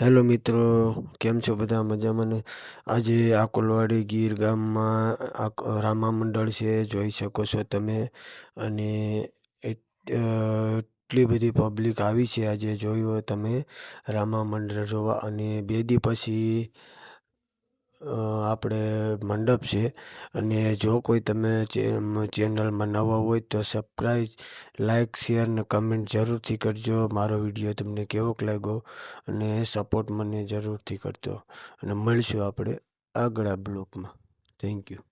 Hello મિત્રો, કેમ છો બધા મજામાં ને? આજે આકોલવાડી ગીર ગામમાં રામા મંડળ છે, જોઈ શકો છો તમે. અને એટલી બધી પબ્લિક આવી છે આજે, જોયું હોય તમે રામા મંડળ જોવા. અને 2 દી પછી આપણે મંડપ છે. અને જો કોઈ તમે ચેનલમાં નવા હોય તો સબસ્ક્રાઈબ, લાઈક, શેર ને કમેન્ટ જરૂરથી કરજો. મારો વિડીયો તમને કેવોક લાગ્યો અને સપોર્ટ મને જરૂરથી કરજો. અને મળીશું આપણે આગળ બ્લોગમાં. Thank you.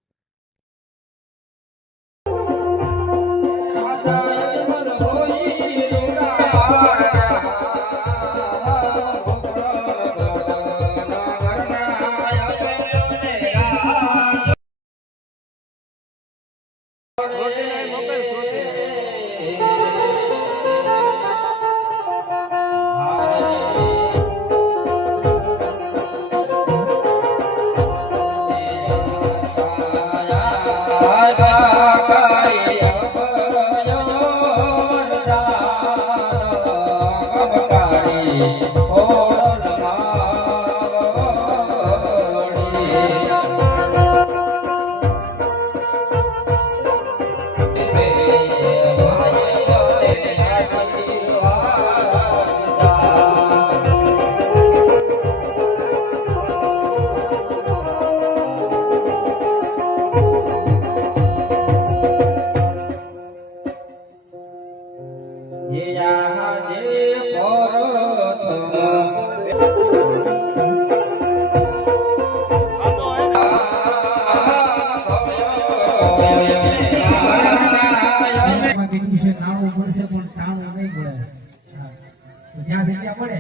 જ્યાં જગ્યા પડે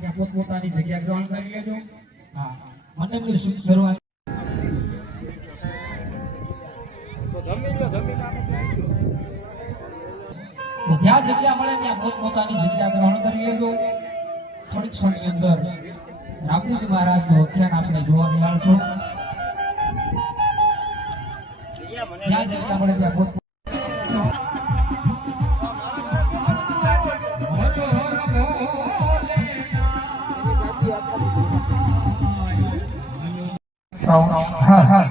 ત્યાં પોતપોતાની જગ્યા ગ્રહણ કરી લેજો. હા, મંડપની શરૂઆત જ્યાં જગ્યા મળે ત્યાં પોતપોતાની જગ્યા ગ્રહણ કરી લેજો. થોડીક ક્ષણની અંદર રામજી મહારાજનું વ્યાખ્યાન આપણે જોવા નિહાળશો. જ્યાં જગ્યા મળે ત્યાં હા.